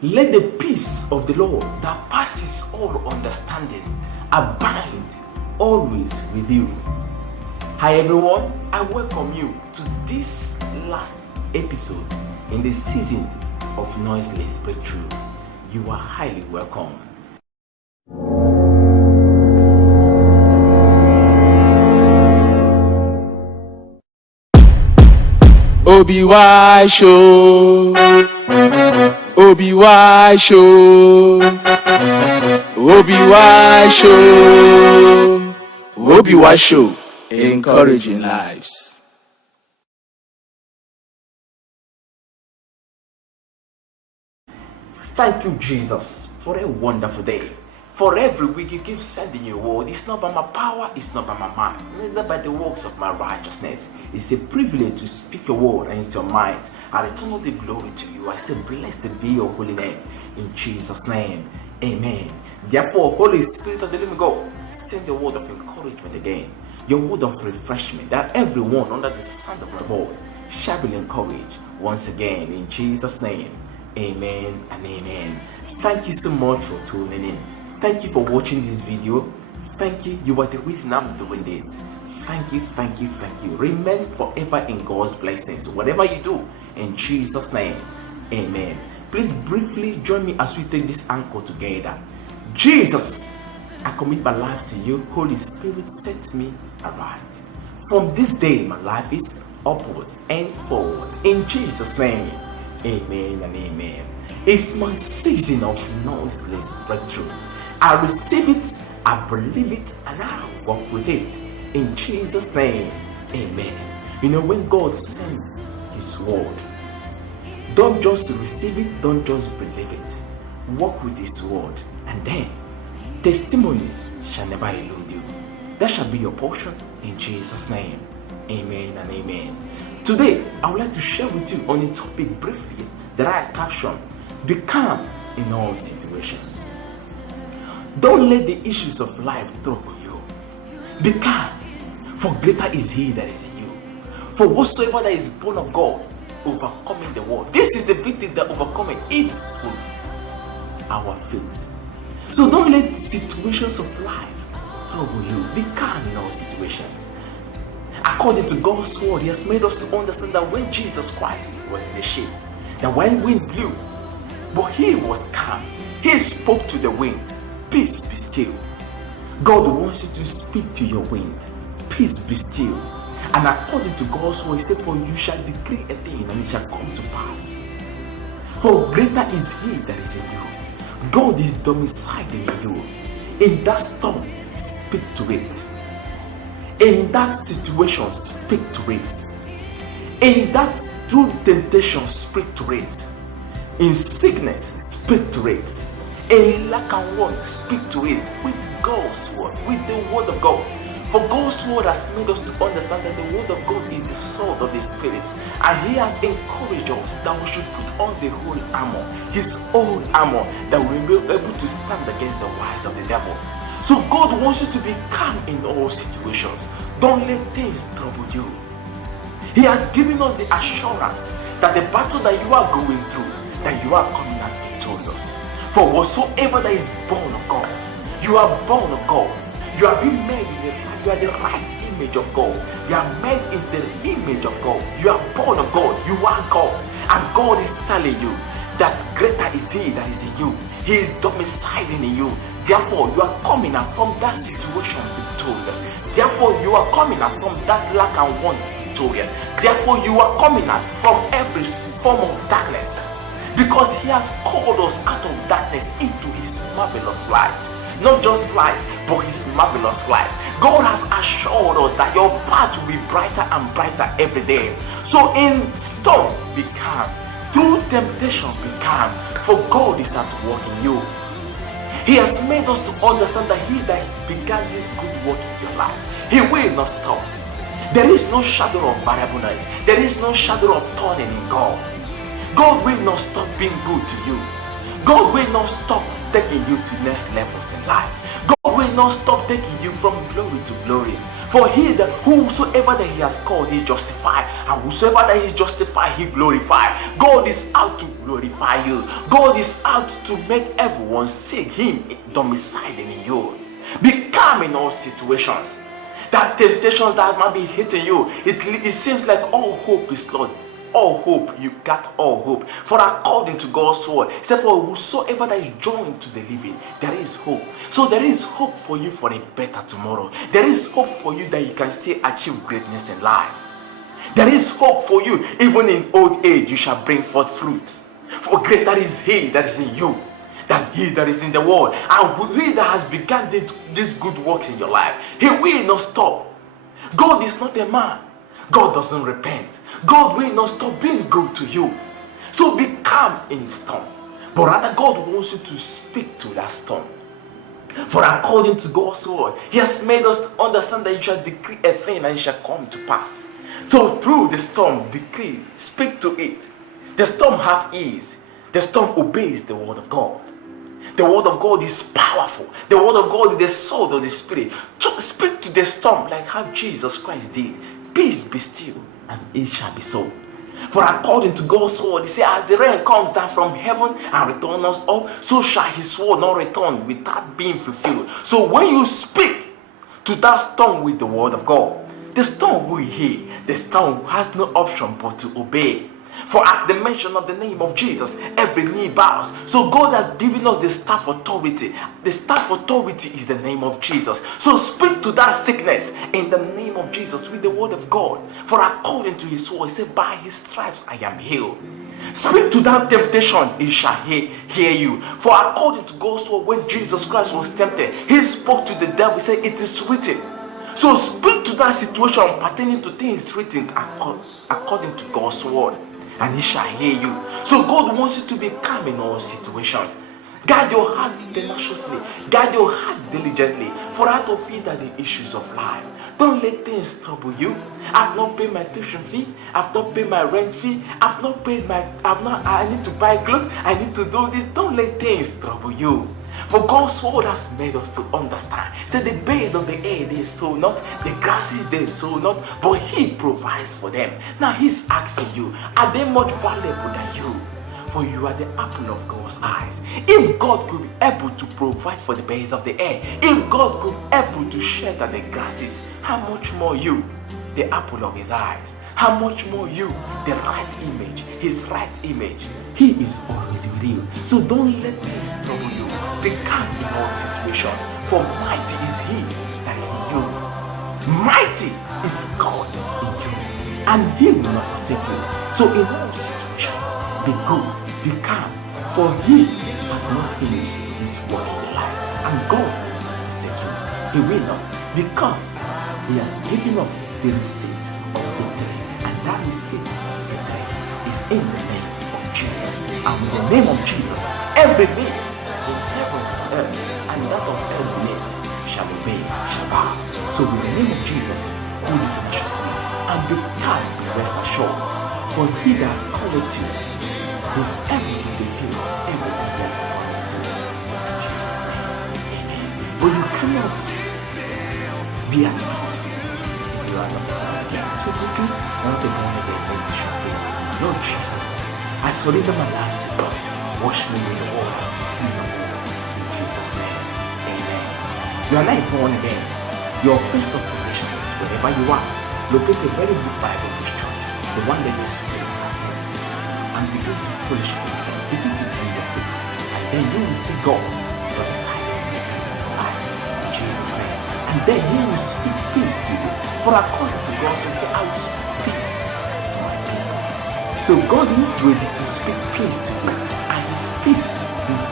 Let the peace of the Lord that passes all understanding abide always with you. Hi everyone, I welcome you to this last episode in the season of Noiseless Breakthrough. You are highly welcome. OBY Show, OBY Show, OBY Show, OBY Show, encouraging lives. Thank you, Jesus, for a wonderful day. For every week you keep sending your word. It's not by my power, it's not by my mind, neither by the works of my righteousness. It's a privilege to speak your word and it's your mind. I return all the glory to you. I say, blessed be your holy name. In Jesus' name, amen. Therefore, Holy Spirit of the living God, send the word of encouragement again. Your word of refreshment, that everyone under the sound of my voice shall be encouraged once again. In Jesus' name, amen and amen. Thank you so much for tuning in. Thank you for watching this video. Thank you. You are the reason I'm doing this. Thank you, thank you, thank you. Remain forever in God's blessings. Whatever you do, in Jesus' name, amen. Please briefly join me as we take this anchor together. Jesus, I commit my life to you. Holy Spirit, set me aright. From this day, my life is upwards and forward. In Jesus' name, amen and amen. It's my season of noiseless breakthrough. I receive it, I believe it, and I walk with it. In Jesus' name, amen. You know, when God sends His word, don't just receive it, don't just believe it. Walk with His word, and then testimonies shall never elude you. That shall be your portion in Jesus' name. Amen and amen. Today, I would like to share with you on a topic briefly that I captioned, be calm in all situations. Don't let the issues of life trouble you. Be calm, for greater is He that is in you. For whatsoever that is born of God, overcoming the world. This is the victory that overcoming evil, our faith. So don't let situations of life trouble you. Be calm in all situations. According to God's word, He has made us to understand that when Jesus Christ was in the ship, that when wind blew, but He was calm. He spoke to the wind, peace be still. God wants you to speak to your wind, peace be still. And according to God's word, He said, for you shall decree a thing and it shall come to pass. For greater is He that is in you. God is domiciled in you. In that storm, speak to it. In that situation, speak to it. In that through temptation, speak to it. In sickness, speak to it. In lack and want, speak to it with God's word, with the word of God. For God's word has made us to understand that the word of God is the sword of the Spirit, and He has encouraged us that we should put on the whole armor, His own armor, that we will be able to stand against the wiles of the devil. So God wants you to be calm in all situations. Don't let things trouble you. He has given us the assurance that the battle that you are going through, that you are coming out victorious. For whatsoever that is born of God, you are born of God. You are being made you are the right image of God. You are made in the image of God. You are born of God. You are God. And God is telling you that greater is He that is in you. He is domiciling in you. Therefore, you are coming out from that situation victorious. Therefore, you are coming out from that lack and want victorious. Therefore, you are coming out from every form of darkness. Because He has called us out of darkness into His marvelous light. Not just light, but His marvelous light. God has assured us that your path will be brighter and brighter every day. So in storm, be calm. Through temptation, be calm. For God is at work in you. He has made us to understand that He that began this good work in your life, He will not stop. There is no shadow of variableness. There is no shadow of turning in God. God will not stop being good to you. God will not stop taking you to next levels in life. God will not stop taking you from glory to glory. For he that whosoever that he has called, he justify, and whosoever that he justify, he glorify. God is out to glorify you. God is out to make everyone see him domiciling in you. Be calm in all situations. That temptations that might be hitting you, it seems like all hope is lost. All hope, you got all hope. For according to God's word, he said, for whosoever that is joined to the living, there is hope. So there is hope for you for a better tomorrow. There is hope for you that you can still achieve greatness in life. There is hope for you, even in old age you shall bring forth fruit. For greater is he that is in you than he that is in the world. And he that has begun these good works in your life, he will not stop. God is not a man. God doesn't repent. God will not stop being good to you. So be calm in storm. But rather God wants you to speak to that storm. For according to God's word, he has made us understand that you shall decree a thing and it shall come to pass. So through the storm, decree, speak to it. The storm have ease. The storm obeys the word of God. The word of God is powerful. The word of God is the sword of the spirit. So speak to the storm like how Jesus Christ did. Peace be still, and it shall be so. For according to God's word, he said, as the rain comes down from heaven and returns us up, so shall his word not return without being fulfilled. So when you speak to that storm with the word of God, the storm will hear. The storm has no option but to obey. For at the mention of the name of Jesus, every knee bows. So God has given us the staff authority. The staff authority is the name of Jesus. So speak to that sickness in the name of Jesus with the word of God. For according to his word, he said, by his stripes I am healed. Speak to that temptation, it shall hear you. For according to God's word, when Jesus Christ was tempted, he spoke to the devil, he said, it is written. So speak to that situation pertaining to things written according to God's word, and he shall hear you. So God wants you to be calm in all situations. Guard your heart tenaciously. Guard your heart diligently. For out of it are the issues of life. Don't let things trouble you. I've not paid my tuition fee. I've not paid my rent fee. I need to buy clothes. I need to do this. Don't let things trouble you. For God's word has made us to understand. Say the birds of the air they sow not, the grasses they sow not, but he provides for them. Now he's asking you, are they much valuable than you? For you are the apple of God's eyes. If God could be able to provide for the birds of the air, if God could be able to shelter the grasses, how much more you, the apple of his eyes? How much more you, the right image, his right image? He is always with you. So don't let things trouble you. Be calm in all situations. For mighty is he that is in you. Mighty is God in you. And he will not forsake you. So in all situations, be good, be calm. For he has not finished his work in your life. And God will not forsake you. He will not. Because he has given us the receipt of victory. And that receipt of victory is in the name of Jesus. And in the name of Jesus, every knee in heaven and earth and that of earth beneath shall obey, shall bow. So in the name of Jesus, hold it tenaciously and be calm and rest assured. For he that has called you is able to fulfill everything he has promised you. In Jesus' name, amen. But you cannot be at peace if you are not born again. So quickly, not the born again, then you should be. Lord Jesus, I surrender my life to God. Wash me with the water, in the water. In Jesus' name, amen. You are not born again. Your first occupation is wherever you are. Locate a very good Bible church, the one that your spirit has sent, and begin to foolish begin to bring your faith, and then you will see God for the side of your life. In Jesus' name. And then he will speak peace to you. For according to God's word, say, I will speak peace to my people. So God is ready to speak peace to you, and his peace will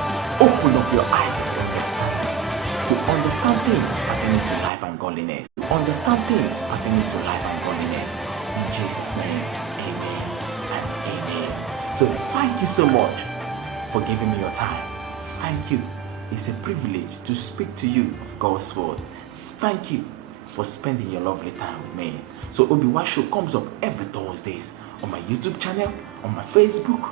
open up your eyes of understanding, to understand things pertaining to life and godliness, to understand things pertaining to life and godliness. In Jesus' name, amen and amen. So thank you so much for giving me your time. Thank you. It's a privilege to speak to you of God's word. Thank you for spending your lovely time with me. So Obi-Wan Show comes up every Thursdays on my YouTube channel, on my Facebook,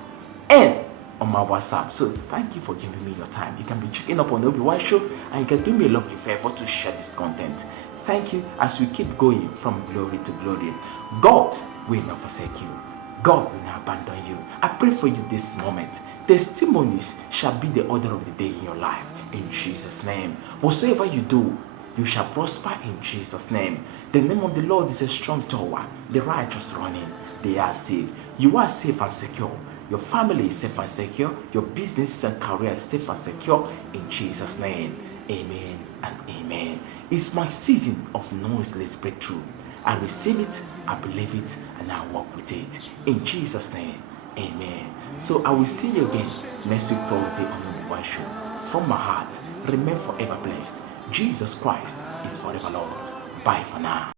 and on my WhatsApp. So thank you for giving me your time. You can be checking up on the Obi-Wan Show, and you can do me a lovely favor to share this content. Thank you as we keep going from glory to glory. God will not forsake you. God will not abandon you. I pray for you this moment. Testimonies shall be the order of the day in your life. In Jesus' name. Whatsoever you do, you shall prosper in Jesus' name. The name of the Lord is a strong tower. The righteous running, they are safe. You are safe and secure. Your family is safe and secure. Your business and career is safe and secure. In Jesus' name. Amen and amen. It's my season of noiseless breakthrough. I receive it, I believe it, and I walk with it. In Jesus' name. Amen. So I will see you again next week Thursday on the One Show. From my heart, remain forever blessed. Jesus Christ is forever Lord. Bye for now.